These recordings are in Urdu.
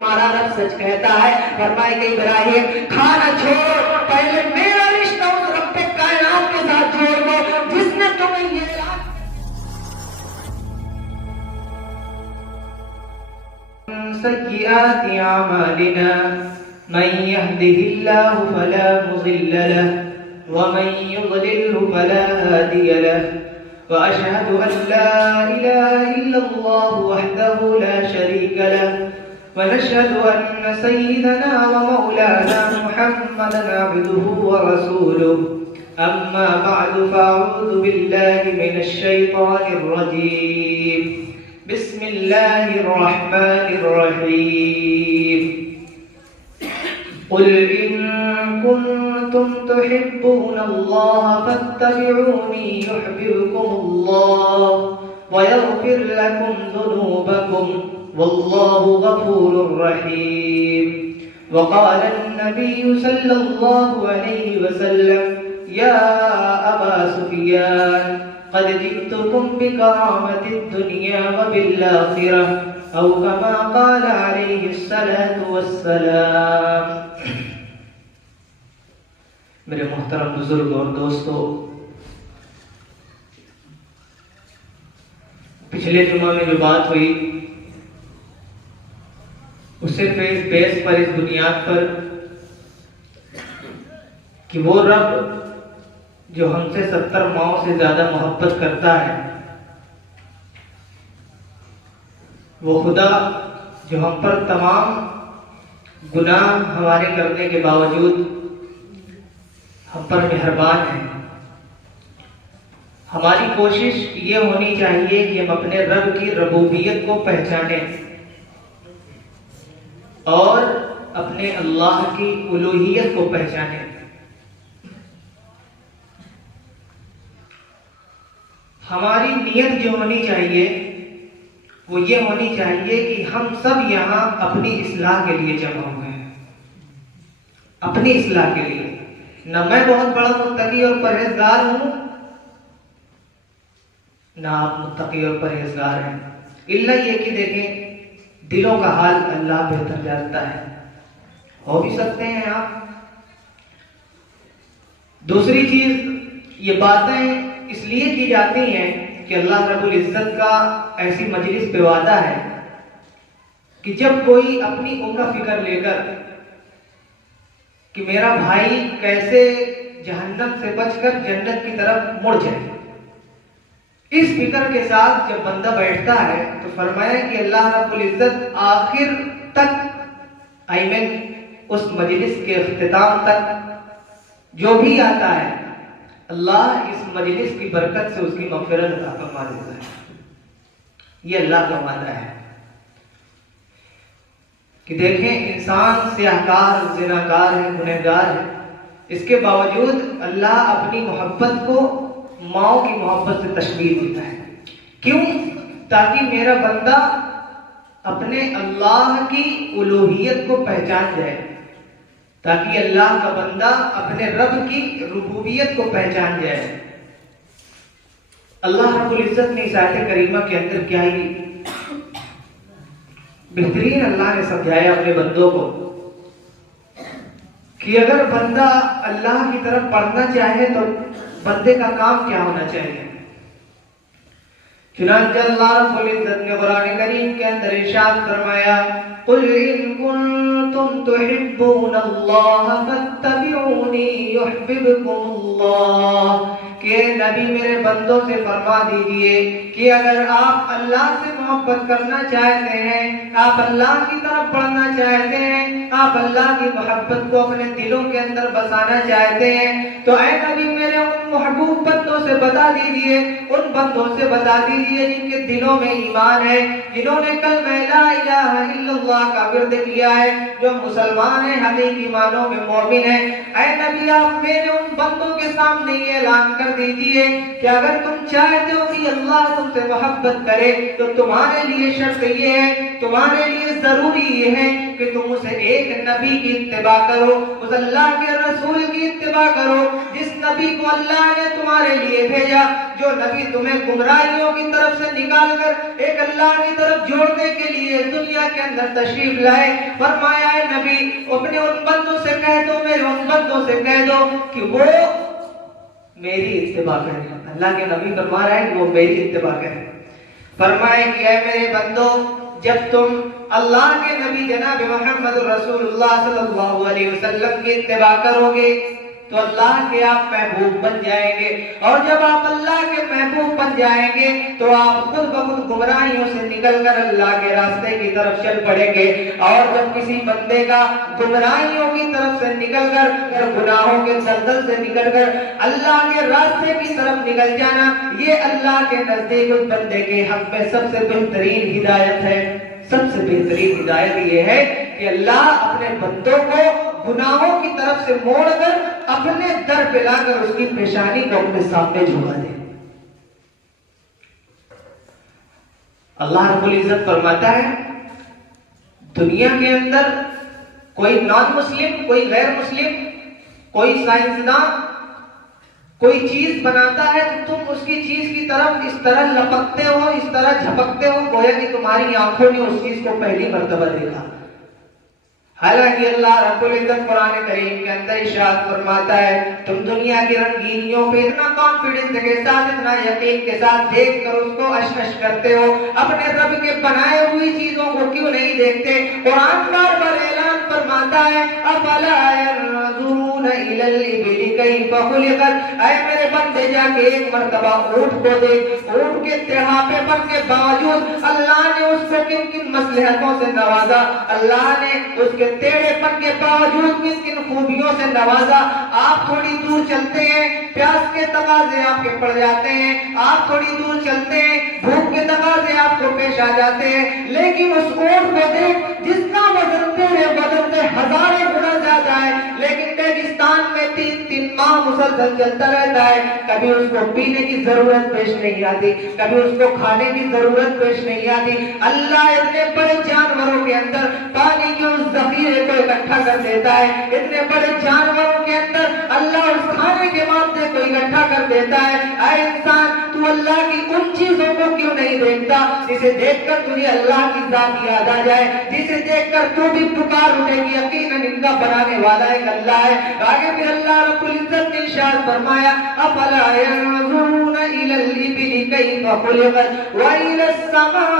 ہمارا رب سچ کہتا ہے، فرمائے کہ ابراہیم کھانا چھوڑ، پہلے میرا رشتہ اس رب کائنات کے ساتھ جوڑ دو جس نے تمہیں یہ سیئات اعمالنا من يهده الله فلا مضل له ومن يضلل فلا هادي له واشهد ان لا اله الا الله وحده لا شريك له ونشهد أن سيدنا ومولانا محمدا عبده ورسوله أما بعد فأعوذ بالله من الشيطان الرجيم بسم الله الرحمن الرحيم قل إن كنتم تحبون الله فاتبعوني يحببكم الله ويغفر لكم ذنوبكم والله غفور رحيم وقال النبي صلى الله عليه وسلم يا أبا سفيان قد جئتكم بكرامة الدنيا وبالآخرة أو كما قال عليه الصلاة والسلام۔ میرے محترم بزرگ اور دوستو، پچھلے جمعہ میں جو بات ہوئی اس سے بیس پر اس بنیاد پر کہ وہ رب جو ہم سے 70 ماؤں سے زیادہ محبت کرتا ہے، وہ خدا جو ہم پر تمام گناہ ہمارے کرنے کے باوجود ہم پر مہربان ہے۔ ہماری کوشش یہ ہونی چاہیے کہ ہم اپنے رب کی ربوبیت کو پہچانیں اور اپنے اللہ کی الوہیت کو پہچانیں۔ ہماری نیت جو ہونی چاہیے وہ یہ ہونی چاہیے کہ ہم سب یہاں اپنی اصلاح کے لیے جمع ہوئے ہیں، اپنی اصلاح کے لیے۔ نہ میں بہت بڑا متقی اور پرہیزگار ہوں، نہ آپ متقی اور پرہیزگار ہیں، الا یہ کہ دیکھیں دلوں کا حال اللہ بہتر جانتا ہے۔ ہو بھی سکتے ہیں آپ۔ دوسری چیز، یہ باتیں اس لیے کی جاتی ہیں کہ اللہ رب العزت کا ایسی مجلس پہ وعدہ ہے کہ جب کوئی اپنی عمر فکر لے کر کہ میرا بھائی کیسے جہنم سے بچ کر جنت کی طرف مڑ جائے، اس فکر کے ساتھ جب بندہ بیٹھتا ہے تو فرمایا کہ اللہ رب العزت آخر تک اس مجلس کے اختتام تک جو بھی آتا ہے اللہ اس مجلس کی برکت سے اس کی مغفرت عطا فرما دیتا ہے۔ یہ اللہ کا وعدہ ہے کہ دیکھیں انسان سیاہکار، زناکار ہے، گنہگار ہے، اس کے باوجود اللہ اپنی محبت کو ماؤں کی محبت سے تشبیہ دیتا ہے۔ کیوں؟ تاکہ میرا بندہ اپنے اللہ کی الوہیت کو پہچان جائے، تاکہ اللہ کا بندہ اپنے رب کی ربوبیت کو پہچان جائے۔ اللہ رب العزت نے اس آیت کریمہ کے اندر کیا ہی بہترین اللہ نے سمجھایا اپنے بندوں کو کہ اگر بندہ اللہ کی طرف پڑھنا چاہے تو بندے کا کام کیا ہونا چاہیے۔ چنانچہ اللہ رب العزت نے قرآن کریم کے اندر ارشاد فرمایا قل ان کنتم تحبون اللہ فاتبعونی یحببکم اللہ، کہ نبی میرے بندوں سے فرما دیجئے کہ اگر آپ اللہ سے محبت کرنا چاہتے ہیں، آپ اللہ کی طرف بڑھنا چاہتے ہیں، آپ اللہ کی محبت کو اپنے دلوں کے اندر بسانا چاہتے ہیں، تو اے نبی میرے ان محبوب بندوں سے بتا دیجئے، ان بندوں سے بتا دیجئے جن کے دلوں میں ایمان ہے، جنہوں نے کلمہ لا الہ الا اللہ کا ورد کیا ہے، جو مسلمان ہیں، حقیقی معنوں میں مومن ہیں۔ اے نبی آپ میرے ان بندوں کے سامنے یہ اعلان کر دیجئے کہ اگر تم چاہتے ہو کہ اللہ تم سے محبت کرے تو تمہارے لیے شرط یہ ہے، تمہارے لیے ضروری یہ ہے کہ تم اسے ایک نبی کی اتباع کرو، اس اللہ کے رسول کی اتباع کرو جس نبی کو اللہ نے تمہارے لیے بھیجا، جو نبی تمہیں گمراہیوں کی طرف سے نکال کر ایک اللہ کی طرف جوڑنے کے لیے دنیا کے اندر تشریف لائے۔ فرمایا ہے نبی اپنے ان بندوں سے کہہ دو، میرے ان بندوں سے کہہ دو کہ وہ میری اتباع کریں۔ اللہ کے نبی فرما رہا ہے کہ وہ میری اتباع کریں۔ فرمائے کہ اے میرے بندو، جب تم اللہ کے نبی جناب محمد رسول اللہ صلی اللہ علیہ وسلم کی اتباع کرو گے تو اللہ کے آپ محبوب بن جائیں گے، اور جب آپ اللہ کے محبوب بن جائیں گے تو آپ خود بخود گمراہیوں سے نکل کر اللہ کے راستے کی طرف چل پڑیں گے۔ اور جب کسی بندے کا گمراہیوں کی طرف سے نکل کر، گناہوں کے دلدل سے نکل کر اللہ کے راستے کی طرف نکل جانا، یہ اللہ کے نزدیک اس بندے کے حق میں سب سے بہترین ہدایت ہے۔ سب سے بہترین ہدایت یہ ہے کہ اللہ اپنے بندوں کو گناہوں کی طرف سے موڑ کر اپنے در پہ لا کر اس کی پیشانی کو اپنے سامنے جھکا دے۔ اللہ رب العزت فرماتا ہے دنیا کے اندر کوئی نان مسلم، کوئی غیر مسلم، کوئی سائنسدان کوئی چیز بناتا ہے تو تم اس کی چیز کی طرف اس طرح لپکتے ہو، اس طرح جھپکتے ہو گویا کہ تمہاری آنکھوں نے اس چیز کو پہلی مرتبہ دیکھا۔ حالانکہ اللہ رب العزت قرآن کریم کے اندر ارشاد فرماتا ہے تم دنیا کی رنگینیوں پہ اتنا کانفیڈنس کے ساتھ، اتنا یقین کے ساتھ دیکھ کر اس کو اشش کرتے ہو، اپنے رب کے بنائے ہوئی چیزوں کو کیوں نہیں دیکھتے؟ قرآن بار بار اعلان فرماتا ہے افلا ينظرون الى الابل كيف خلقت، اے میرے بندے جا کے ایک مرتبہ اونٹ کو دیکھ، اونٹ کے تڑھاپے پن کے باوجود اللہ نے اس کو کن کن مصلحتوں سے نوازا، اللہ نے اس کے ٹیڑھے پن کے باوجود کن کن خوبیوں سے نوازا۔ آپ تھوڑی دور چلتے ہیں پیاس کے تقاضے آپ کے پڑ جاتے ہیں، آپ تھوڑی دور چلتے ہیں بھوک کے تقاضے آپ کو پیش آ جاتے ہیں، لیکن اس اونٹ کو دیکھ جس کا وزن تیرے وزن سے ہزاروں گنا زیادہ ہے، لیکن ریگستان میں 3 ماہ مسلسل چلتا رہتا ہے، کبھی اس کو پینے کی ضرورت پیش نہیں آتی، کبھی اس کو کھانے کی ضرورت پیش نہیں آتی۔ اللہ اتنے بڑے جانوروں کے اندر پانی کے اس ذخیرے کو اکٹھا کر دیتا ہے، اتنے بڑے جانوروں کے اندر اللہ اس کھانے کے مادے کو اکٹھا کر دیتا ہے۔ اے انسان تو اللہ کی ان چیزوں کو کیوں نہیں دیکھتا جسے دیکھ کر تجھے اللہ کی ذات یاد آ جائے، جسے دیکھ کر تو بھی پکار اٹھے گی یقیناً ان کا بنانے والا ایک اللہ ہے۔ آگے پھر اللہ رب العزت نے ارشاد فرمایا افلا ينظرون الى الابل كيف خلقت والى السماء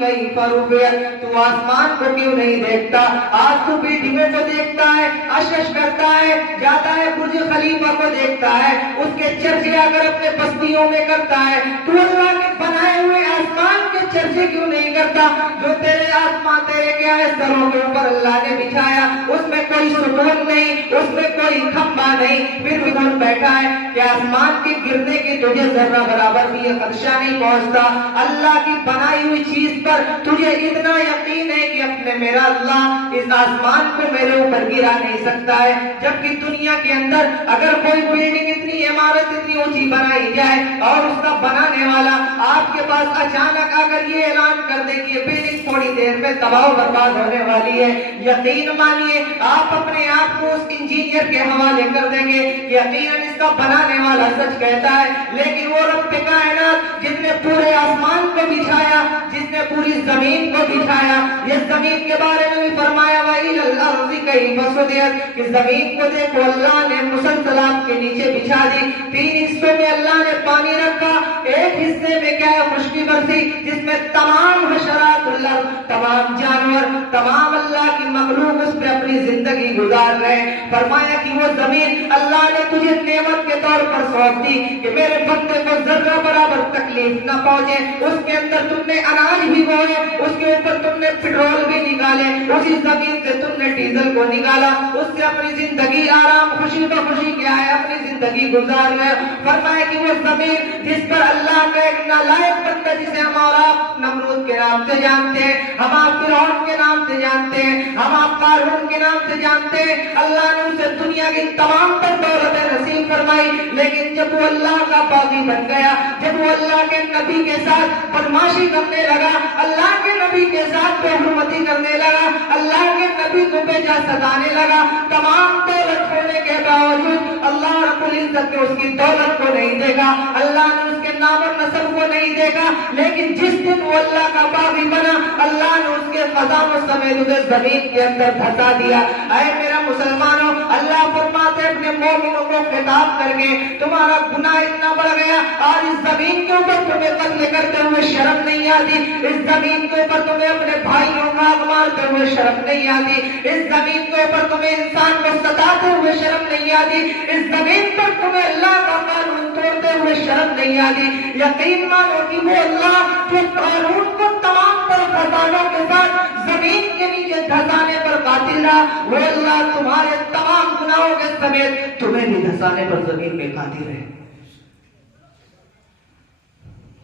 كيف رفعت، تو آسمان کو کیوں نہیں دیکھتا؟ آج تو بیٹیوں کو دیکھتا ہے، اشش کرتا ہے، جاتا ہے برج خلیفہ کو دیکھتا ہے، اس کے چرچے اگر اپنے بستیوں میں کرتا ہے، تو اللہ کے بنائے ہوئے آسمان کے چرچے کیوں نہیں کرتا؟ جو تیرے آسمان تیرے کیا ہے سروں کے اوپر اللہ نے بچھایا، اس میں کوئی ستون نہیں، اس میں کوئی کھمبا نہیں، پھر ادھر بیٹھا ہے کہ آسمان کے گرنے کے تجھے ذرہ برابر بھی یہ خدشہ نہیں پہنچتا۔ اللہ کی بنائی ہوئی چیز پر تجھے اتنا یقین ہے کہ اپنے میرا اللہ اس آسمان کو میرے اوپر گرا نہیں سکتا ہے، جبکہ دنیا کے اندر اگر کوئی بلڈنگ اتنی عمارت اتنی اونچی بنائی جائے اور اس کا بنانے والا آپ کے پاس اچانک اگر یہ اعلان کر دے کہ یہ بلڈنگ تھوڑی دیر میں تباہ و برباد ہونے والی ہے، یقین مانیے آپ اپنے آپ کو اس انجینئر کے حوالے کر دیں گے، یقیناً اس کا بنانے والا سچ کہتا ہے، لیکن وہ رب کائنات جس نے پورے آسمان کو بچھایا، جس نے پوری زمین کو بچھایا، یہ زمین کے بارے میں بھی فرمایا وَإِلَى الْأَرْضِ كَيْفَ سُطِحَتْ، کہ زمین کو دیکھو اللہ نے مسلسل آپ کے نیچے بچھا دی، 3 حصوں میں اللہ نے پانی رکھا، ایک حصے میں کیا ہے خشکی برسی جس میں تمام حشرات اللہ، تمام جانور، تمام اللہ کی مخلوق اس پہ اپنی زندگی گزار رہے ہیں۔ فرمایا کہ وہ زمین اللہ نے تجھے نعمت کے طور پر سونپ دی کہ میرے بندے کو ذرہ برابر تکلیف نہ پہنچے، اس کے اندر تم نے اناج بھی بوئے، اس کے اوپر تم نے پیٹرول بھی نکالے، اسی زمین سے تم نے ڈیزل کو کو نکالا، اس سے اپنی زندگی آرام خوشی تو خوشی کیا ہے اپنی زندگی گزار گئے۔ فرمایا کہ وہ زمین جس پر اللہ کا ایک نالائق بندہ جسے ہم اور آپ نمرود کے نام سے جانتے ہیں، ہم آپ فرعون کے نام سے جانتے ہیں، ہم آپ قارون کے نام سے جانتے ہیں، اللہ نے اسے دنیا کی تمام تر دولتیں نصیب فرمائی، لیکن جب وہ اللہ کا باغی بن گیا، جب وہ اللہ کے نبی کے ساتھ بدماشی کرنے لگا، اللہ کے نبی کے ساتھ بے حرمتی کرنے لگا، اللہ کے نبی کو بے جا ستانے لگا، تمام دولت ہونے کے باوجود اللہ رب العزت نے اس کی دولت کو نہیں دیکھا، اللہ نے اس کے نام اور نسب کو نہیں دیکھا، لیکن جس دن وہ اللہ کا باغی بنا، اللہ نے اس کے خزانوں سمیت اسے زمین کے اندر دھسا دیا۔ اے میرا مسلمانوں، اللہ فرماتے اپنے مومنوں کو خطاب کر کے، تمہارا گناہ اتنا بڑھ گیا، آج اس زمین کے اوپر تمہیں قتل کرتے ہوئے شرم نہیں آتی، اس زمین کے اوپر تمہیں اپنے بھائیوں کا آگ مارتے ہوئے شرم نہیں آتی، اس زمین کے اوپر تمہیں انسان کو ستاتے ہوئے شرم نہیں آتی، اس زمین پر تمہیں اللہ کا قانون توڑتے ہوئے شرم نہیں آتی۔ یقین مانو کہ وہ اللہ جو قانون کو تمام تر خزانوں کے ساتھ زمین کے نیچے دھسانے پر قادر رہا، وہ اللہ تمہارے تمام گناہوں کے سمیت تمہیں بھی دھسانے پر زمین میں قادر ہے۔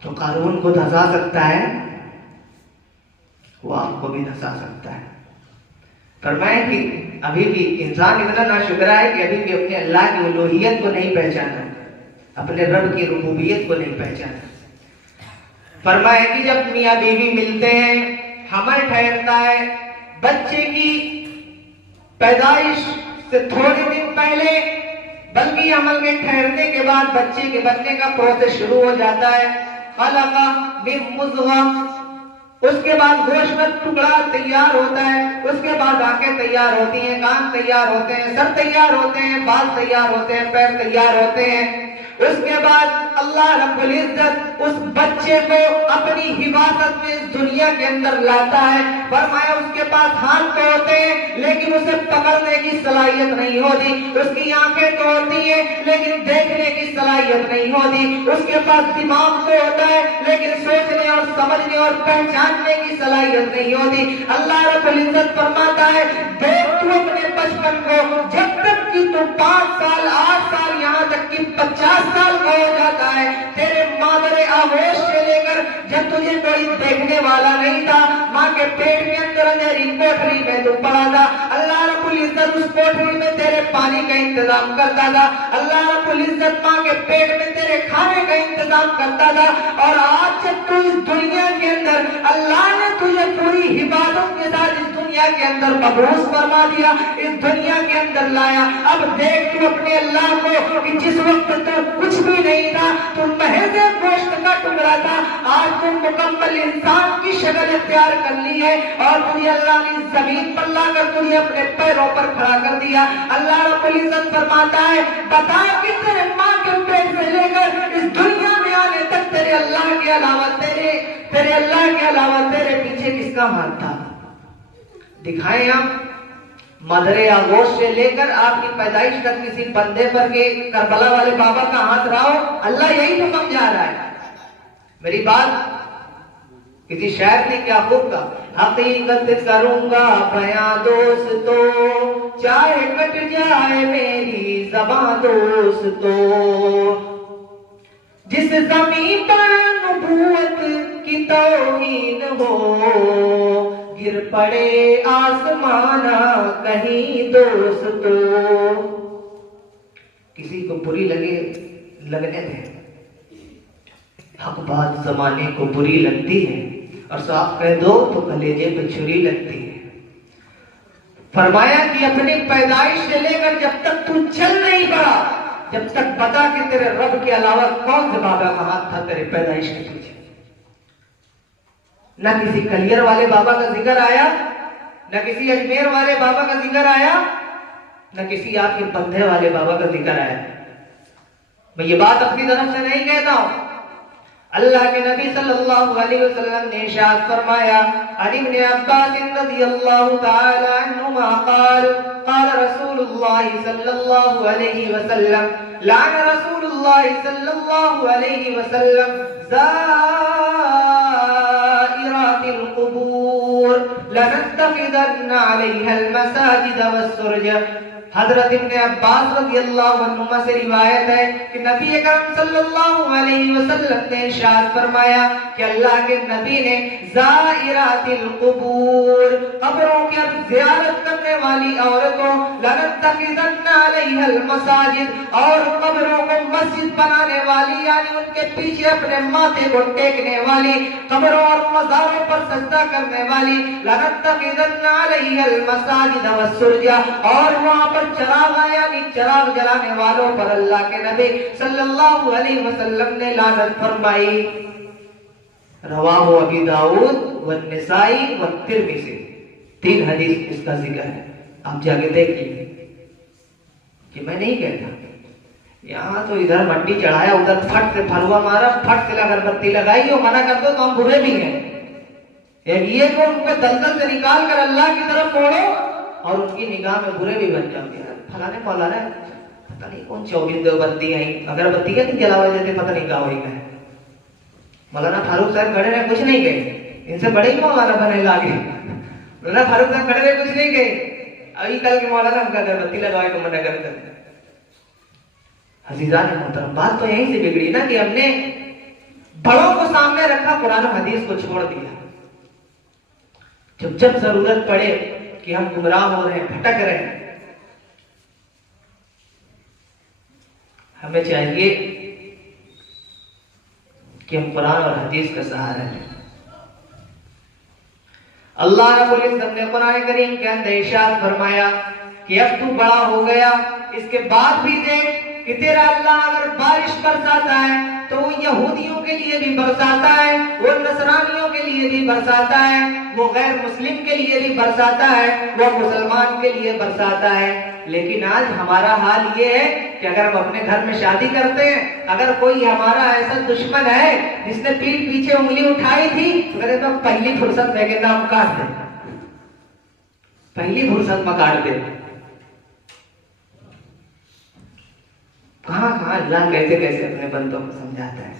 تو قارون کو دھسا سکتا ہے، وہ آپ کو بھی دھسا سکتا ہے۔ فرمائے کہ ابھی بھی انسان اتنا ناشکرا ہے کہ ابھی بھی اپنے اللہ کی الوہیت کو نہیں پہچانا، اپنے رب کی ربوبیت کو نہیں پہچانا۔ فرمائے کہ جب میاں بیوی ملتے ہیں، حمل ٹھہرتا ہے، بچے کی پیدائش سے تھوڑے دن پہلے بلکہ حمل کے ٹھہرنے کے بعد بچے کے بننے کا پروسیس شروع ہو جاتا ہے۔ خلق من مضغہ، اس کے بعد گوشت کا ٹکڑا تیار ہوتا ہے، اس کے بعد آنکھیں تیار ہوتی ہیں، کان تیار ہوتے ہیں، سر تیار ہوتے ہیں، بال تیار ہوتے ہیں، پیر تیار ہوتے ہیں۔ اس کے بعد اللہ رب العزت اس بچے کو اپنی حفاظت میں اس دنیا کے اندر لاتا ہے۔ فرمایا اس کے پاس ہاتھ تو ہوتے ہیں لیکن اسے پکڑنے کی صلاحیت نہیں ہوتی، اس کی آنکھیں تو ہوتی ہیں لیکن دیکھنے کی صلاحیت نہیں ہوتی، اس کے پاس دماغ تو ہوتا ہے لیکن سوچنے اور سمجھنے اور پہچاننے کی صلاحیت نہیں ہوتی۔ اللہ رب العزت فرماتا ہے دیکھ تو اپنے بچپن کو، جب تک کہ تو 5 سال 8 سال یہاں تک کہ 50 سال کا ہو جاتا ہے، تیرے مادر آغوش سے لے کر جب تجھے کوئی دیکھنے والا نہیں تھا، ماں کے پیٹ کے اندر اندھیری کوٹری میں تو پڑا تھا، اللہ رب العزت اس کوٹری میں تیرے پانی کا انتظام کرتا تھا، اللہ رب العزت ماں کے پیٹ میں تیرے کھانے کا انتظام کرتا تھا، اور آج جب تو اس دنیا کے اندر اللہ نے تجھے پوری حفاظت کے ساتھ اس دنیا کے اندر مبعوث فرما دیا، اس دنیا کے اندر لایا، اب دیکھ تو اپنے اللہ کو کہ جس وقت تو کچھ بھی نہیں تھا، تو محض گوشت کا ٹکڑا تھا، آج تم مکمل انسان کی شکل اختیار کر لی ہے، اور تجھے اللہ نے زمین پر لا کر تجھے اپنے پیروں پر کھڑا کر دیا۔ اللہ رب العزت فرماتا ہے بتا کہ تیرے ماں کے پیٹ سے لے کر اس دنیا میں آنے تک تیرے اللہ کے علاوہ تیرے اللہ کے علاوہ تیرے پیچھے کس کا ہاتھ تھا؟ دکھائیں ہم مادر آغوش سے لے کر آپ کی پیدائش تک کسی بندے پر کے کربلا والے بابا کا ہاتھ رہا ہو؟ اللہ یہی تو سمجھا رہا ہے۔ میری بات کسی شاعر نے کیا خوب کہا، حقیقت کروں گا بیاں دوستو چاہے کٹ جائے میری زباں دوستو، جس زمین پر نبوت کی توہین ہو گر پڑے آسمانہ کہیں دوستو۔ کسی کو بری لگنے دیں، حق بات زمانے کو بری لگتی ہے، اور صاف کہہ دو تو کلیجے پہ چھری لگتی ہے۔ فرمایا کہ اپنی پیدائش سے لے کر جب تک تو چل نہیں پڑا، جب تک بتا کہ تیرے رب کے علاوہ کون سے بابا کا ہاتھ تھا تیرے پیدائش کے پیچھے۔ نہ کسی کلیر والے بابا کا ذکر آیا، نہ کسی اجمیر والے بابا کا ذکر آیا، نہ کسی آپ کے بندھے والے بابا کا ذکر آیا۔ میں یہ بات اپنی طرف سے نہیں کہتا ہوں، اللہ کے نبی صلی اللہ علیہ وسلم نے ارشاد فرمایا، عن ابن عباس رضی اللہ تعالی عنہما قال قال رسول اللہ صلی اللہ علیہ وسلم لعن رسول اللہ صلی اللہ علیہ وسلم زائرات القبور لنتخذن علیہا المساجد والسرج۔ حضرت ابن عباس رضی اللہ عنہما سے روایت ہے کہ نبی اکرم صلی اللہ علیہ وسلم نے ارشاد فرمایا کہ اللہ کے نبی نے زائرات القبور، قبروں کی زیارت کرنے والی عورتوں، لنتخذن علیہا المساجد، اور قبروں کو مسجد بنانے والی یعنی ان کے پیچھے اپنے ماتھے کو ٹیکنے والی، قبروں اور مزاروں پر سجدہ کرنے والی، لنتخذن علیہا المساجد والسرج، اور وہاں پر چراغ یعنی چراغ جلانے والوں پر اللہ کے نبی صلی اللہ علیہ وسلم نے لعنت فرمائی۔ رواہ ابی داؤد والنسائی والترمذی، 3 حدیث اس کا ذکر ہے، آپ جا کے دیکھ لیجیے کہ میں نہیں کہتا یہاں تو ادھر مٹی چڑھایا ادھر پھٹ سے پھلوا مارا، پھٹ سے اگربتی لگائی اور منع کر دو تو ہم برے بھی ہیں۔ ایک یہ کہ ان کو دلدل سے نکال کر اللہ کی طرف موڑو اور ان کی نگاہ میں برے بھی بن جاتے ہیں۔ فلانے مولانا پتہ نہیں کون 24 دیوبندی ہیں، اگربتی کا نہیں جلاوا دیتے، پتہ نہیں کیا ہوئی ہے۔ مولانا فاروق صاحب کھڑے رہے کچھ نہیں گئے، ان سے بڑے ہی مولانا بنے لاگے۔ مولانا فاروق صاحب کھڑے رہے کچھ نہیں گئے، ابھی کل کے مولانا ہم کا اگربتی لگوائے تو منع کرتے ہیں۔ عزیزان محترم، بات تو یہیں سے بگڑی نا کہ ہم نے بڑوں کو سامنے رکھا، قرآن و حدیث کو چھوڑ دیا۔ جب ضرورت پڑے کہ ہم گمراہ ہو رہے ہیں، بھٹک رہے ہیں، ہمیں چاہیے کہ ہم قرآن اور حدیث کا سہارا لیں۔ اللہ رب العزت نے قرآن کریم کے اندر ارشاد فرمایا کہ اب تو بڑا ہو گیا، اس کے بعد بھی دیکھ کہ تیرا اللہ اگر بارش برساتا ہے تو وہ یہودیوں کے لیے بھی برساتا ہے، وہ نصرانیوں کے لیے بھی برساتا ہے، وہ غیر مسلم کے لیے بھی برساتا ہے، وہ مسلمان کے لیے برساتا ہے۔ لیکن آج ہمارا حال یہ ہے کہ اگر ہم اپنے گھر میں شادی کرتے ہیں، اگر کوئی ہمارا ایسا دشمن ہے جس نے پیٹھ پیچھے انگلی اٹھائی تھی تو کہتے ہیں پہلی فرصت میں کے نام کاٹ دے، پہلی فرصت میں کاٹ دے۔ کہاں کہاں اللہ کیسے کیسے اپنے بندوں کو سمجھاتا ہے۔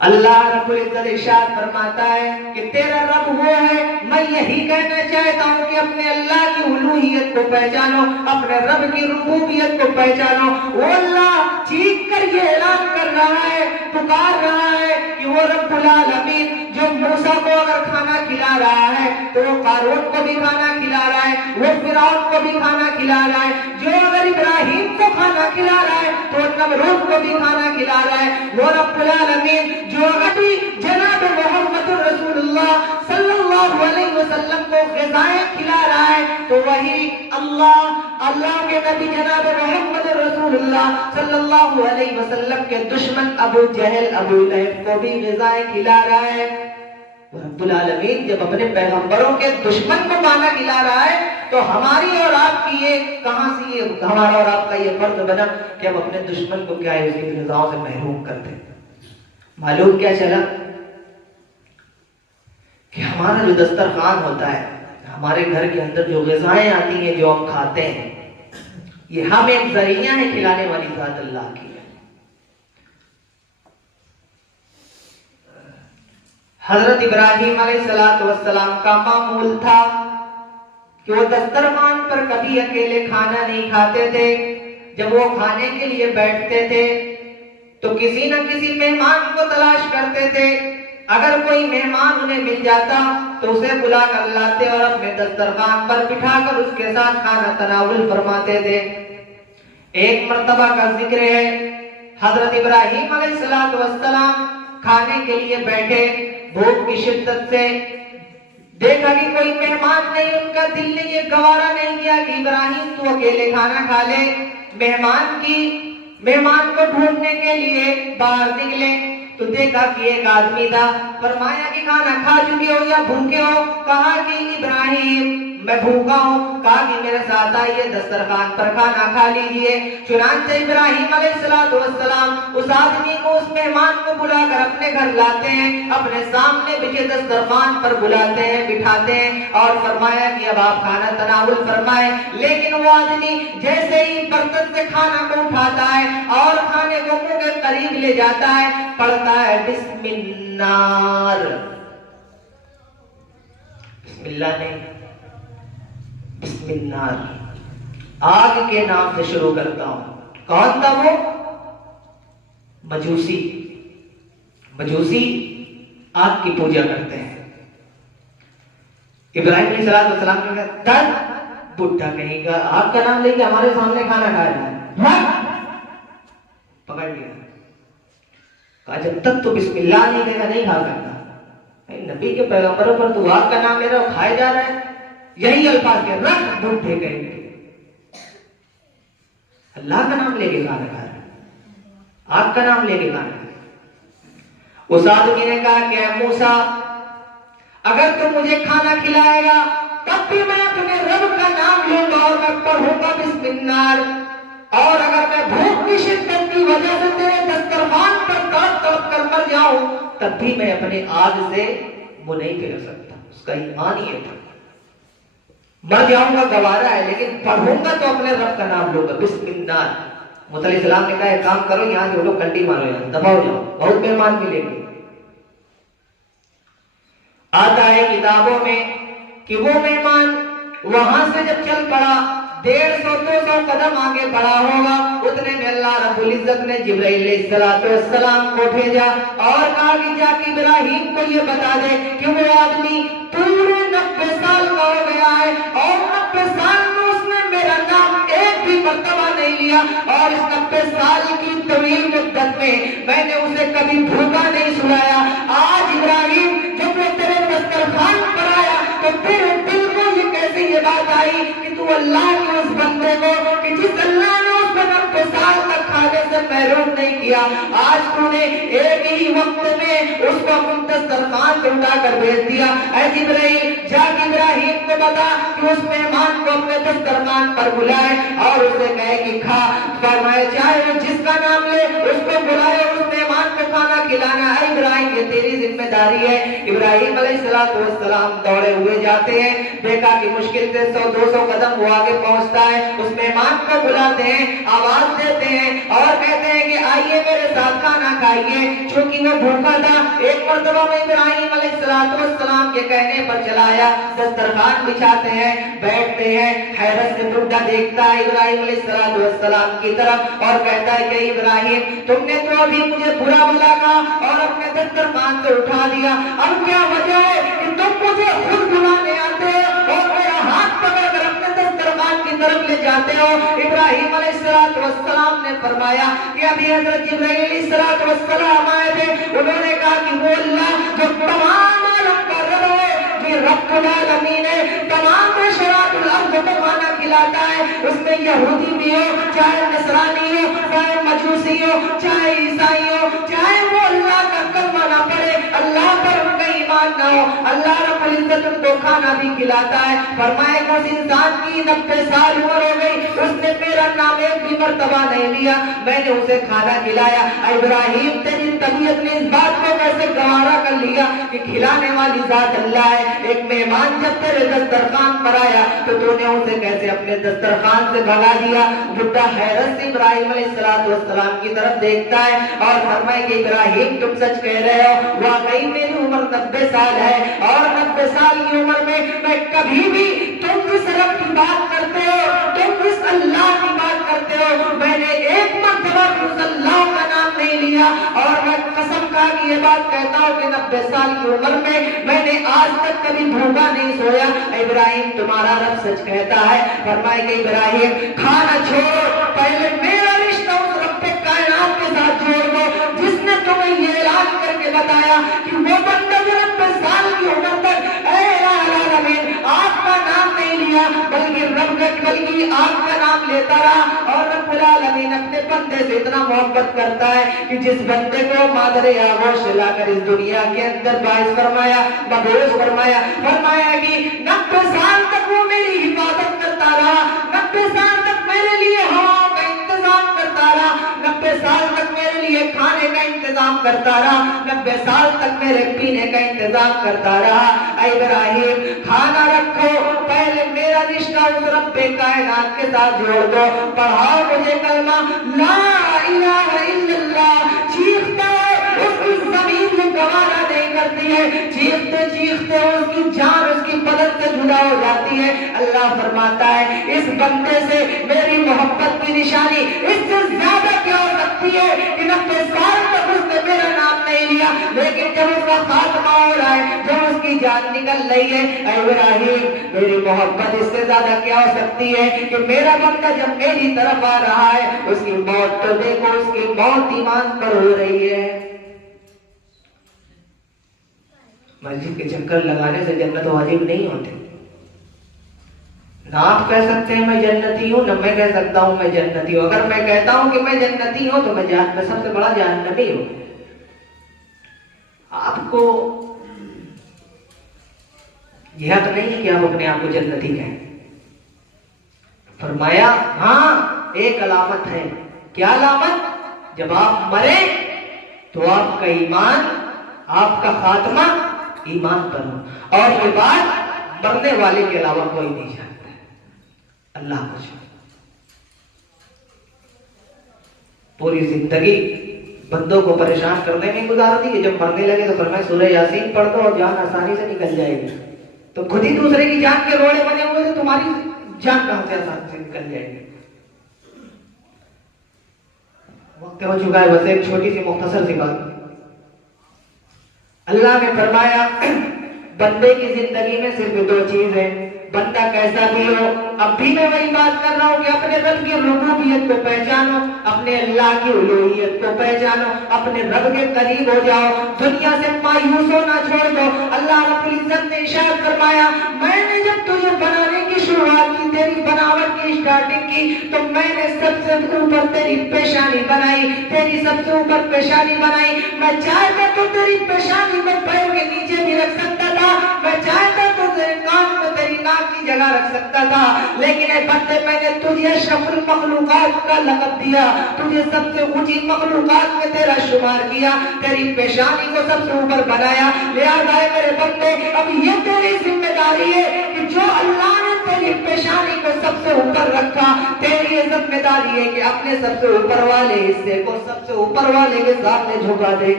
اللہ رب العزت ارشاد فرماتا ہے کہ تیرا رب وہ ہے، میں یہی کہنا چاہتا ہوں کہ اپنے اللہ کی الوہیت کو پہچانو، اپنے رب کی ربوبیت کو پہچانو۔ وہ اللہ چیخ کر یہ اعلان کر رہا ہے، پکار رہا ہے کہ وہ رب العالمین جو موسیٰ کو اگر کھانا کھلا رہا ہے تو وہ قارون کو بھی کھانا کھلا رہا ہے، وہ فرعون کو بھی کھانا کھلا رہا ہے، جو اگر ابراہیم کو کھانا کھلا رہا ہے تو نمرود کو بھی کھانا کھلا رہا ہے۔ وہ رب العالمین جو ابھی جناب محمد رسول اللہ صلی اللہ علیہ وسلم کو غذائیں کھلا رہا ہے تو وہی اللہ کے نبی جناب محمد رسول اللہ صلی اللہ علیہ وسلم کے دشمن ابو جہل ابو لہب کو بھی غذائیں کھلا رہا ہے۔ رب العالمین جب اپنے پیغمبروں کے دشمن کو کھانا کھلا رہا ہے تو ہماری اور آپ کی یہ کہاں سے یہ ہمارا اور آپ کا یہ فرض بنا کہ ہم اپنے دشمن کو کیا ہے اس کی غذاؤں سے محروم کرتے ہیں۔ معلوم کیا چلا کہ ہمارا جو دسترخوان ہوتا ہے، ہمارے گھر کے اندر جو غذائیں آتی ہیں جو ہم کھاتے ہیں، یہ ہم ایک ذریعہ ہے کھلانے والی ذات اللہ کی ہے۔ حضرت ابراہیم علیہ السلام کا معمول تھا کہ وہ دسترخوان پر کبھی اکیلے کھانا نہیں کھاتے تھے، جب وہ کھانے کے لیے بیٹھتے تھے تو کسی نہ کسی مہمان کو تلاش کرتے تھے۔ اگر کوئی مہمان انہیں مل جاتا تو اسے بلا کر لاتے اور اپنے دسترخوان پر بٹھا کر اس کے ساتھ کھانا تناول فرماتے تھے۔ ایک مرتبہ کا ذکر ہے، حضرت ابراہیم علیہ السلام کھانے کے لیے بیٹھے، بھوک کی شدت سے دیکھا کہ کوئی مہمان نہیں، ان کا دل نے یہ گوارا نہیں کیا کہ ابراہیم تو اکیلے کھانا کھا لے۔ مہمان کو ڈھونڈنے کے لیے باہر نکلے تو دیکھا کہ ایک آدمی تھا، فرمایا کہ کھانا کھا چکے ہو یا بھوکے ہو؟ کہا کہ ابراہیم میں بھوکا ہوں۔ کہا کہ میرے ساتھ آئیے، دسترخوان پر کھانا کھا لیجیے۔ چنانچہ ابراہیم علیہ السلام اس آدمی کو، اس مہمان کو بلا کر اپنے گھر لاتے ہیں، اپنے سامنے بچے دسترخوان پر بلاتے ہیں، بٹھاتے ہیں اور فرمایا کہ اب آپ کھانا تناول فرمائیں۔ لیکن وہ آدمی جیسے ہی برتن سے کھانا کو اٹھاتا ہے اور کھانے کو منہ کے قریب لے جاتا ہے، پڑھتا ہے بسم النار، بسم اللہ نہیں، بسم النار، آگ کے نام سے شروع کرتا ہوں۔ کون تھا وہ؟ مجوسی۔ مجوسی آگ کی پوجا کرتے ہیں۔ ابراہیم علیہ السلام نے کہا تب بڈھا کہیں گا آگ کا نام لے کے ہمارے سامنے کھانا کھا رہا ہے، پکڑ لیا، کہا جب تک تو بسم اللہ نہیں کہے گا نہیں کھا سکتا۔ نبی کے پیغمبروں پر تو آگ کا نام لے رہا ہو، کھائے جا رہا ہے، یہی الفاظ کے رکھ بڈھے کہیں گے، اللہ کا نام لے کے کھانا کھا رہا ہے، آگ کا نام لے کے کھانا کھا رہا ہے۔ اس آدمی نے کہا کہ اے موسیٰ اگر تم مجھے کھانا کھلائے گا تب بھی میں اپنے رب کا نام لوں گا اور میں پڑھوں گا بسم اللہ، اور اگر میں بھوک کی شدت کی وجہ سے تیرے دسترخوان پر تڑپ تڑپ کر مر جاؤں تب بھی میں اپنے آگ سے منہ نہیں پھیر سکتا۔ اس کا ایمان یہ تھا، مر جاؤں گا گوارا ہے لیکن پڑھوں گا تو اپنے رب کا نام لوں گا بسم اللہ۔ موسیٰ علیہ السلام نے کہا ایک کام کرو، یہاں جو لوگ کنڈی مارو، یہاں دفع ہو جاؤ، بہت مہمان ملیں گے۔ آتا ہے کتابوں میں کہ وہ مہمان وہاں سے جب چل پڑا 150-200 قدم آگے بڑھا ہوگا، اتنے میں اللہ رب العزت نے جبرائیل علیہ السلام کو بھیجا اور کہا کہ جا کے ابراہیم کو یہ بتا دے کہ وہ آدمی پورے 90 سال کا ہو گیا ہے اور 90 سال میں اس نے میرا نام ایک بھی مرتبہ نہیں لیا، اور اس 90 سال کی طویل مدت میں نے اسے کبھی بھوکا نہیں سلایا۔ آج ابراہیم جب وہ تیرے دسترخوان پر آیا تو تیرے دل کو یہ کیسے یہ بات آئی کہ تو اللہ کے اس بندے کو کہ جس اللہ نے اس کو 90 سال تک کھانے سے محروم نہیں کیا، آج تو نے ایک ہی وقت میں اس کو اپنے دسترخوان سے اٹھا کر بھیج دیا۔ اے جبرائیل جا کے ابراہیم کو بتا کہ اس مہمان کو اپنے دسترخوان پر بلائے اور اسے کہے کہ کھا، فرمائے چاہے وہ جس کا نام لے اس کو بلائے، اس مہمان کو کھانا کھلانا۔ اے ابراہیم یہ تیری ذمہ داری ہے۔ ابراہیم علیہ السلام دوڑے ہوئے جاتے ہیں، دیکھا کہ مشکل سے 100-200 قدم وہ آگے پہنچتا ہے، اس مہمان کو بلاتے ہیں، آواز دیتے ہیں اور کہتے ہیں کہ آئیے میرے ساتھ کھانا کھائیے، چونکہ وہ بھوکا تھا۔ ایک مرتبہ میں ابراہیم علیہ السلام کے کہنے پر چلایا، دسترخوان بچھاتے ہیں، بیٹھتے ہیں، حیرت سے بڈھا دیکھتا ہے ابراہیم علیہ السلام کی طرف اور کہتا ہے کہ ابراہیم تم نے تو ابھی مجھے برا بھلا کہا اور اپنے دسترخوان سے اٹھا دیا، اب کیا وجہ ہے کہ تم مجھے خود بلانے آتے ہو اور میرا ہاتھ پکڑ کر اپنے دسترخوان کی طرف لے جاتے ہو؟ ابراہیم علیہ السلام نے فرمایا کہ ابھی حضرت جبرائیل علیہ السلام آئے تھے، انہوں نے کہا کہ وہ اللہ جو تمام عالم کا رب ہے، جو رب العالمین ہے، تمام بشرات الارض کو کھانا کھلاتا ہے، اس میں یہودی بھی ہو، چاہے نصرانی ہو، چاہے مجوسی ہو، چاہے عیسائی ہو، چاہے وہ اللہ کا کلمہ نہ پڑھے، اللہ پر ان کا ایمان نہ ہو، اللہ رب العزت ان کو کھانا بھی کھلاتا ہے۔ فرمائے کہ اس انسان کی 90 سال عمر ہو گئی، اس نے میرا نام ایک بھی مرتبہ نہیں لیا، میں نے اسے کھانا کھلایا۔ ابراہیم تیری طبیعت نے اس بات کو کیسے گوارا کر لیا کہ کھلانے والی ذات اللہ ہے؟ ایک مہمان جب تیرے دسترخوان پر آیا تو تو نے اسے کیسے اپنے دسترخوان سے بھگا دیا؟ بڈھا حیرت سے ابراہیم علیہ السلام کی طرف دیکھتا ہے اور فرمائے کہ ابراہیم تم سچ کہہ رہے ہو، واقعی میری عمر 90 سال ہے اور 90 سال کی عمر میں کبھی بھی تم جس رب کی بات کرتے ہو، تم جس اللہ کی بات کرتے ہو، میں نے ایک مرتبہ اس اللہ کا نام نہیں لیا، اور میں قسم کھا کہ یہ بات کہتا ہوں کہ 90 سال کی عمر میں نے آج تک کبھی بھوکا نہیں سویا۔ ابراہیم تمہارا رب سچ کہتا ہے۔ فرمائے کہ ابراہیم کھانا چھوڑو، پہلے میرا رشتہ اس رب کائنات کے ساتھ جوڑ دو جس نے تمہیں یہ اعلان کر کے بتایا کہ وہ بندہ جو 90 سال کی عمر تک اے العالمین آپ کا نام نہیں لیا بلکہ آپ کا نام لیتا رہا، اور رب العالمین اپنے بندے سے اتنا محبت کرتا ہے کہ جس بندے کو مادر آغوش لا کر اس دنیا کے اندر باعث فرمایا، مبعوث فرمایا، فرمایا کہ 90 سال تک وہ میری حفاظت کرتا رہا، 90 سال تک میرے لیے ہوا کا انتظام کرتا رہا، 90 سال تک میرے لیے کھانے کا انتظام کرتا رہا، 90 سال تک میرے پینے کا انتظام کرتا رہا۔ اے ابراہیم کھانا رکھو، پہلے میرا رشتہ اس رب کائنات کے ساتھ جوڑ دو، پڑھاؤ مجھے کلمہ لا الہ الا اللہ، چیختا ہے اس پوری زمین میں گوارا نہیں کرتی ہے، چیختے چیختے اس کی جان اس کی بدن سے جدا ہو جاتی ہے۔ اللہ فرماتا ہے اس بندے سے میری محبت کی نشانی اس سے زیادہ کیا ہو سکتی ہے کہ 90 سال تک اس نے میرا نام نہیں لیا، لیکن جب اس کا خاتمہ ہو رہا ہے، جب اس کی جان نکل رہی ہے، اے ابراہیم میری محبت اس سے زیادہ کیا ہو سکتی ہے کہ میرا بندہ جب میری طرف آ رہا ہے، اس کی موت تو دیکھو، اس کی موت ایمان پر ہو رہی ہے۔ مسجد کے چکر لگانے سے جنت واجب نہیں ہوتی۔ نہ آپ کہہ سکتے ہیں میں جنتی ہوں، نہ میں کہہ سکتا ہوں میں جنتی ہوں۔ اگر میں کہتا ہوں کہ میں جنتی ہوں تو میں سب سے بڑا جہنمی ہوں۔ آپ کو یہ حق نہیں کہ آپ اپنے آپ کو جنتی کہیں۔ فرمایا ہاں ایک علامت ہے۔ کیا علامت؟ جب آپ مرے تو آپ کا ایمان، آپ کا خاتمہ ایمان پر ہو، اور یہ بات مرنے والے کے علاوہ کوئی نہیں جانتا ہے، اللہ کو چھوڑ۔ پوری زندگی بندوں کو پریشان کرنے میں گزار دی کہ جب مرنے لگے تو فرمایا سورہ یاسین پڑھ دو اور جان آسانی سے نکل جائے گی۔ تو خود ہی دوسرے کی جان کے روڑے بنے ہوئے تو تمہاری جان کہاں سے آسانی سے نکل جائے گی؟ وقت ہو چکا ہے، بس ایک چھوٹی سی مختصر سی بات۔ اللہ نے فرمایا بندے کی زندگی میں صرف 2 چیز ہیں، بندہ کیسا بھی ہو۔ اب بھی میں وہی بات کر رہا ہوں کہ اپنے رب کی ربوبیت کو پہچانو، اپنے اللہ کی الوہیت کو پہچانو، اپنے رب کے قریب ہو جاؤ، دنیا سے مایوس ہونا چھوڑ دو۔ اللہ رب العزت نے ارشاد فرمایا میں نے جب تجھے بنانے کی شروعات کی، تیری بناوٹ کی اسٹارٹنگ کی، تو میں نے سب سے اوپر تیری پیشانی بنائی، تیری سب سے اوپر پیشانی بنائی۔ میں چاہتا تو تیری پیشانی کو پیر کے نیچے بھی رکھ سکتا تھا، میں چاہتا تو تیرے کان میں تیری ناک کی جگہ رکھ سکتا تھا، لیکن اے بندے میں نے تجھے اشرف المخلوقات کا لقب دیا، تجھے سب سے اونچی مخلوقات میں تیرا شمار کیا، تیری پیشانی کو سب سے اوپر بنایا۔ لہذا اے میرے بندے اب یہ تیری ذمہ داری ہے کہ جو اللہ نے تیری پیشانی کو سب سے اوپر رکھا، تیری یہ ذمہ داری ہے کہ اپنے سب سے اوپر والے حصے کو سب سے اوپر والے کے سامنے جھکا دے،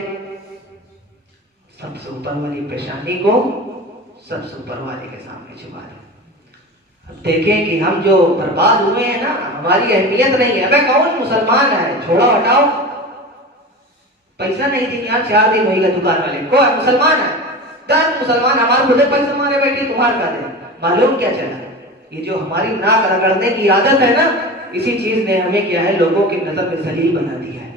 سب سے اوپر والی پیشانی کو سب سے اوپر والے کے سامنے جھکا دے۔ اب دیکھیں کہ ہم جو برباد ہوئے ہیں نا، ہماری اہمیت نہیں ہے۔ ابے کون مسلمان ہے؟ چھوڑو ہٹاؤ، پیسہ نہیں دیں یہاں 4 دن ہوئے گا دکان والے کو، مسلمان ہے 10 مسلمان، ہمارے خودے پیسے مارے بیٹھے، تمہارے کا دے۔ معلوم کیا چلا؟ یہ جو ہماری ناک رگڑنے کی عادت ہے نا، اسی چیز نے ہمیں کیا ہے لوگوں کی نظر میں ذلیل بنا دیا ہے۔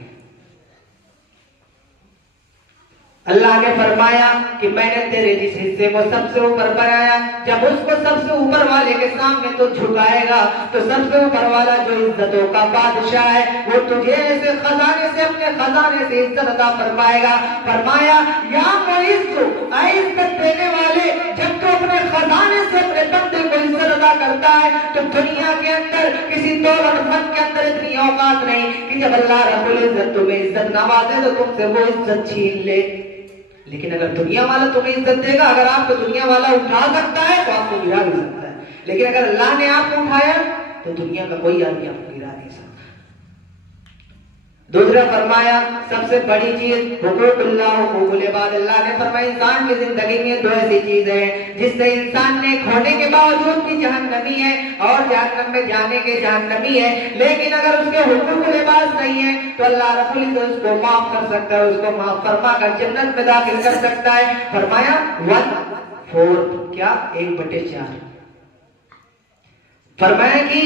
اللہ نے فرمایا کہ میں نے تیرے جس حصے کو سب سے اوپر بنایا، جب اس کو سب سے اوپر والے کے سامنے تو جھکائے گا، تو سب سے اوپر والا جو عزتوں کا بادشاہ ہے وہ تجھے ایسے خزانے سے، اپنے خزانے سے عزت عطا فرمائے گا۔ فرمایا یا معز، اے عزت دینے والے، جب تو اپنے خزانے سے اپنے بندے کو عزت عطا کرتا ہے تو دنیا کے اندر کسی دولت مند کے اندر اتنی اوقات نہیں کہ جب اللہ رب العزت تمہیں عزت نوازے تو تم سے وہ عزت چھین لے۔ لیکن اگر دنیا والا تمہیں عزت دے گا، اگر آپ کو دنیا والا اٹھا سکتا ہے تو آپ کو گرا بھی سکتا ہے، لیکن اگر اللہ نے آپ کو اٹھایا تو دنیا کا کوئی آدمی آپ کو گرا نہیں سکتا۔ دوسرا فرمایا سب سے بڑی چیز حقوق اللہ، حقوق العباد۔ اللہ نے فرمایا انسان کی زندگی میں 2 ایسی چیزیں ہیں جس سے انسان نے کھونے کے باوجود بھی جہنمی ہے اور جہنم میں جانے کے جہنمی ہے، لیکن اگر اس کے حقوق العباد نہیں ہے تو اللہ رب العزت اس کو معاف کر سکتا ہے، اس کو معاف فرما کر جنت میں داخل کر سکتا ہے۔ فرمایا 1/4 کیا 1/4 فرمایا کہ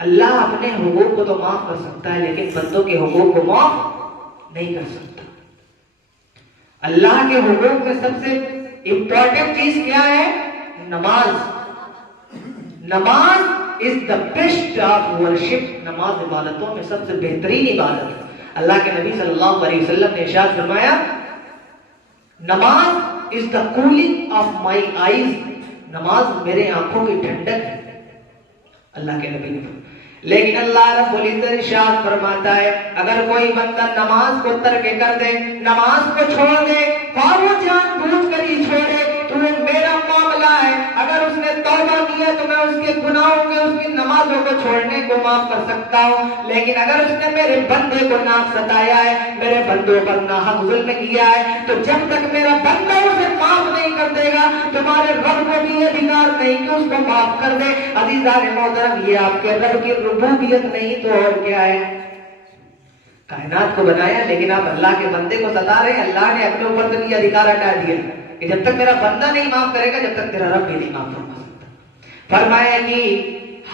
اللہ اپنے حقوق کو تو معاف کر سکتا ہے لیکن بندوں کے حقوق کو معاف نہیں کر سکتا۔ اللہ کے حقوق میں سب سے امپورٹنٹ چیز کیا ہے؟ نماز۔ نماز is the best of worship۔ نماز عبادتوں میں سب سے بہترین عبادت ہے۔ اللہ کے نبی صلی اللہ علیہ وسلم نے ارشاد فرمایا نماز is the cooling of my eyes۔ نماز میرے آنکھوں کی ٹھنڈک ہے، اللہ کے نبی نے۔ لیکن اللہ رب العزت ارشاد فرماتا ہے اگر کوئی بندہ نماز کو ترک کر دے، نماز کو چھوڑ دے، خواہ وہ جان بوجھ کر ہی چھوڑے، تو میرا معاملہ ہے، اگر اس نے توبہ کیا تو میں اس کے گناہوں کے اس کی نمازوں کو چھوڑنے کو معاف کر سکتا ہوں، لیکن اگر اس نے میرے بندے کو ناک ستایا ہے، میرے بندوں پر ناحق ظلم کیا ہے، تو جب تک میرا بندہ اسے معاف نہیں کر دے گا تمہارے رب کو بھی یہ ادھیکار نہیں کہ اس کو معاف کر دے۔ عزیزان محترم، یہ آپ کے رب کی ربوبیت نہیں تو اور کیا ہے؟ کائنات کو بنایا لیکن آپ اللہ کے بندے کو ستا رہے ہیں۔ اللہ نے اپنے اوپر تو یہ ادھیکار ہٹا دیا کہ جب تک میرا بندہ نہیں معاف کرے گا جب تک تیرا رب بھی نہیں معاف فرما سکتا۔ فرمایا کہ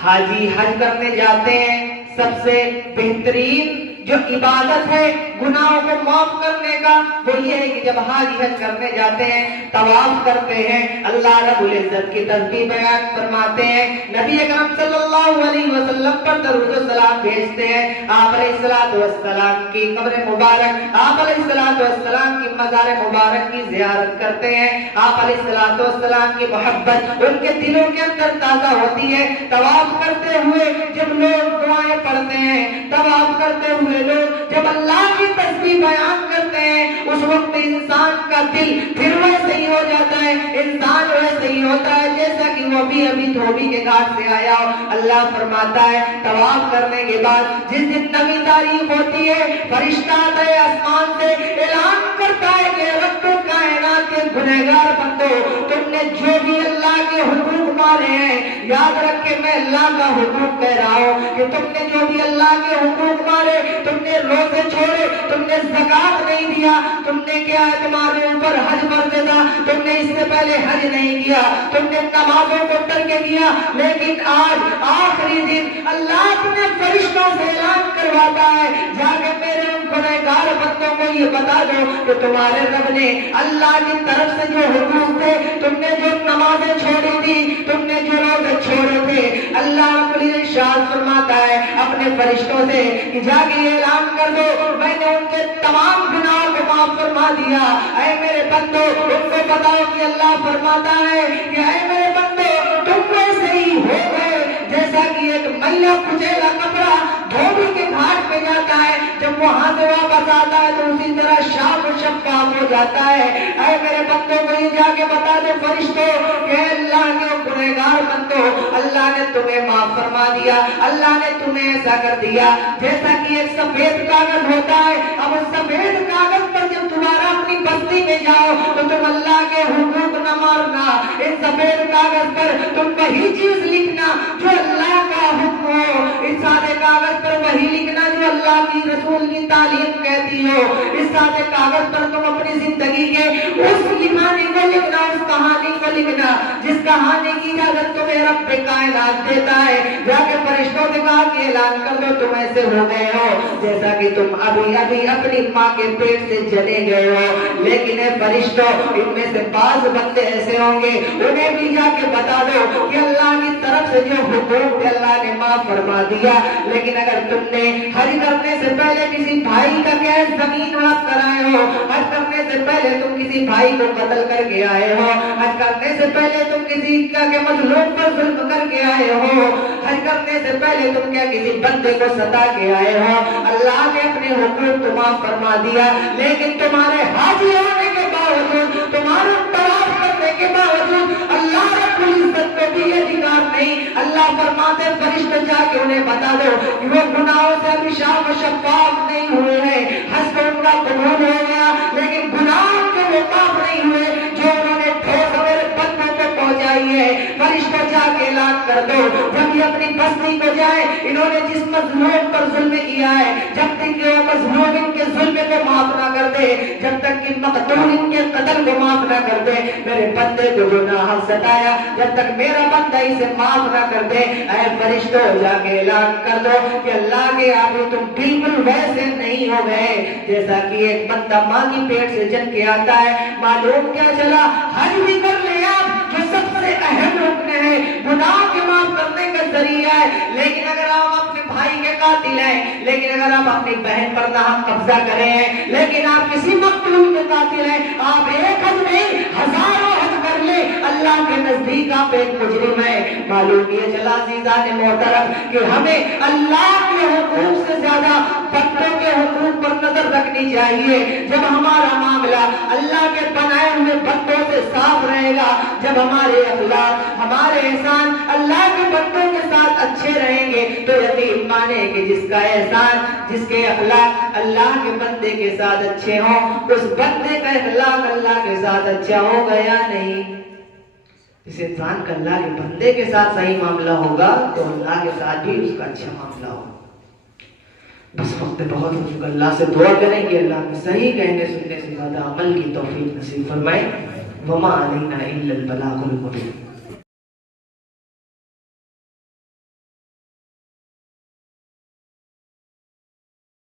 حاجی حج کرنے جاتے ہیں، سب سے بہترین جو عبادت ہے گناہوں کو معاف کرنے کا وہ یہ ہے کہ جب حاجی حج کرنے جاتے ہیں، طواف کرتے ہیں، اللہ رب العزت کی تسبیح بیان فرماتے ہیں، نبی اکرم صلی اللہ علیہ وسلم پر درود و سلام بھیجتے ہیں، آپ علیہ الصلوۃ والسلام کی قبر مبارک، آپ علیہ الصلوۃ والسلام کی مزار مبارک کی زیارت کرتے ہیں، آپ علیہ الصلوۃ والسلام کی محبت ان کے دلوں کے اندر تازہ ہوتی ہے۔ طواف کرتے ہوئے جب لوگ دعائیں پڑھتے ہیں، طواف کرتے ہوئے لوگ جب اللہ کی تسبیح بیان کرتے ہیں، اس وقت انسان کا دل پھر ویسے ہی ہو جاتا ہے، انسان ویسے ہی ہوتا ہے جیسا کہ وہ بھی ابھی دھوبی کے گھاٹ سے آیا ہو۔ اللہ فرماتا ہے طواف کرنے کے بعد جس دن نمی تاریخ ہوتی ہے، فرشتہ آتا ہے آسمان سے، اعلان کرتا ہے کہ رب کائنات کے گنہگار بندو، تم نے جو بھی اللہ کے حقوق مارے ہیں، یاد رکھ کے میں اللہ کا حقوق کہہ رہا ہوں کہ تم نے جو بھی اللہ کے حقوق مارے، تم نے روزے چھوڑے، تم نے زکات نہیں دیا، تم نے کیا ہے تمہارے اوپر حج فرض تھا، تم نے اس سے پہلے حج نہیں کیا، تم نے نمازوں کو ترک کیا، لیکن آج آخری دن اللہ اپنے فرشتوں سے اعلان کرواتا ہے، جا کے میرے ان گنہگار بندوں کو یہ بتا دو کہ تمہارے رب نے اللہ کی طرف سے جو حقوق تھے، تم نے جو نمازیں چھوڑی تھی، تم نے جو روزے چھوڑے تھے، اللہ رب العزت فرماتا ہے اپنے فرشتوں سے کہ جا کے اعلان کر دو میں نے ان کے تمام گناہوں کو معاف فرما دیا۔ اے میرے بندو ان کو بتاؤ کہ اللہ فرماتا ہے کہ اے میرے بندو تم ویسے ہی ہو گئے جیسا کہ ایک میلا کچیلا کپڑا دھوبی کے گھاٹ پہ جاتا ہے، جب وہاں سے واپس آتا ہے تو اسی طرح شاف و شفاف ہو جاتا ہے۔ اے میرے بندوں کو یہ جا کے بتا دو فرشتوں کہ اللہ کے گنہگار بندو، اللہ نے تمہیں معاف فرما دیا، اللہ نے تمہیں ایسا کر دیا جیسا کہ ایک سفید کاغذ ہوتا ہے۔ اب اس سفید کاغذ پر جب تمہارا اپنی بستی میں جاؤ تو تم اللہ کے حقوق نہ مارنا، اس سفید کاغذ پر تم وہی چیز لکھنا جو اللہ کا حکم ہو، اس سادے کاغذ پر وہی لکھنا جو اللہ کی رسول کی تعلیم کہتی ہو، اس سادے کاغذ پر تم اپنی زندگی کے اس کہانی کو لکھنا، اس کہانی کو لکھنا جس کہانی کی اجازت تمہیں رب کائنات دیتا ہے۔ جا کے فرشتوں سے کہا کہ اعلان کر دو تم ایسے ہو گئے ہو جیسا کہ تم ابھی ابھی اپنی ماں کے پیٹ سے جنے گئے ہو، لیکن اے فرشتوں ان میں سے بعض بندے ایسے ہوں گے انہیں بھی جا کے بتا دو کہ اللہ کی طرف سے جو حقوق تھے اللہ نے معاف فرما دیا، لیکن اگر تم نے حج کرنے سے پہلے کسی بھائی کا قید زمین ہڑپ کر آئے ہو، حج کرنے سے پہلے تم کسی بھائی کو قتل کر کے آئے ہو، حج کرنے سے پہلے تم کسی کا کے مظلوم پر ظلم کر کے آئے ہو، حج کرنے سے پہلے تم کیا کسی بندے کو ستا کے آئے ہو، اللہ نے اپنے حقوق تو معاف فرما دیا، لیکن تمہارے حاجی ہونے کے باوجود، تمہارے طواف کرنے کے باوجود اللہ رب العزت کو بھی یہ ادھیکار نہیں۔ اللہ فرماتے فرشتے جا کے انہیں بتا دو کہ وہ گناہوں سے ابھی شاف و شفاف نہیں ہوئے ہیں، حج کو ان کا قبول ہو گیا لیکن گناہوں کے وہ معاف نہیں ہوئے جو انہوں نے ٹھوس میرے بندوں کو پہنچائی ہے۔ فرشتوں جا کے اعلان کر دو جب یہ اپنی بستی کو جائے، انہوں نے جس مظلوم پر ظلم کیا ہے جب تک کہ وہ مظلوم ان کے ظلم کو معاف نہ کر دے، جب تک کہ مقتول ان کے قتل کو معاف نہ کر دے، میرے بندے کو جو ناحق ستایا جب تک میرا بندہ اسے معاف نہ کر دے، اے فرشتوں جا کے اعلان کر دو کہ اللہ کے آگے تم بالکل ویسے نہیں ہو گئے جیسا کہ ایک بندہ ماں کی پیٹ سے جن کے آتا ہے۔ معلوم کیا چلا، حج بھی کر لیں آپ جو سب سے اہم رکن ہے، گناہ کے معاف کرنے کا ذریعہ ہے، لیکن اگر آپ اپنے بھائی کے قاتل ہیں، لیکن اگر آپ اپنی بہن پر ناحق قبضہ کرے ہیں، لیکن آپ کسی مقتول کے قاتل ہیں، آپ ایک حج نہیں ہزاروں حج کر لے، اللہ کے نزدیک آپ ایک مجرم ہیں۔ معلوم یہ چلا عزیزان محترم کہ ہمیں اللہ کے حقوق سے زیادہ بندوں کے حقوق پر نظر رکھنی چاہیے. جب ہمارا معاملہ اللہ کے بنائے ہوئے بندوں سے صاف رہے گا، جب ہمارے اخلاق ہمارے احسان اللہ کے بندوں کے ساتھ اچھے رہیں گے، تو یقین مانے کہ جس کا احسان، جس کے اخلاق اللہ کے بندے کے ساتھ اچھے ہوں، اس بندے کا اخلاق اللہ کے ساتھ اچھا ہوگا یا نہیں. اس انسان کا اللہ کے بندے کے ساتھ صحیح معاملہ ہوگا تو اللہ کے ساتھ بھی اس کا اچھا معاملہ ہوگا. بس وقت بہت ہو چکا. اللہ سے دعا کریں کہ اللہ میں صحیح کہنے سننے سے زیادہ عمل کی توفیق نصیب فرمائے. وما علینا الا البلاغ المبین.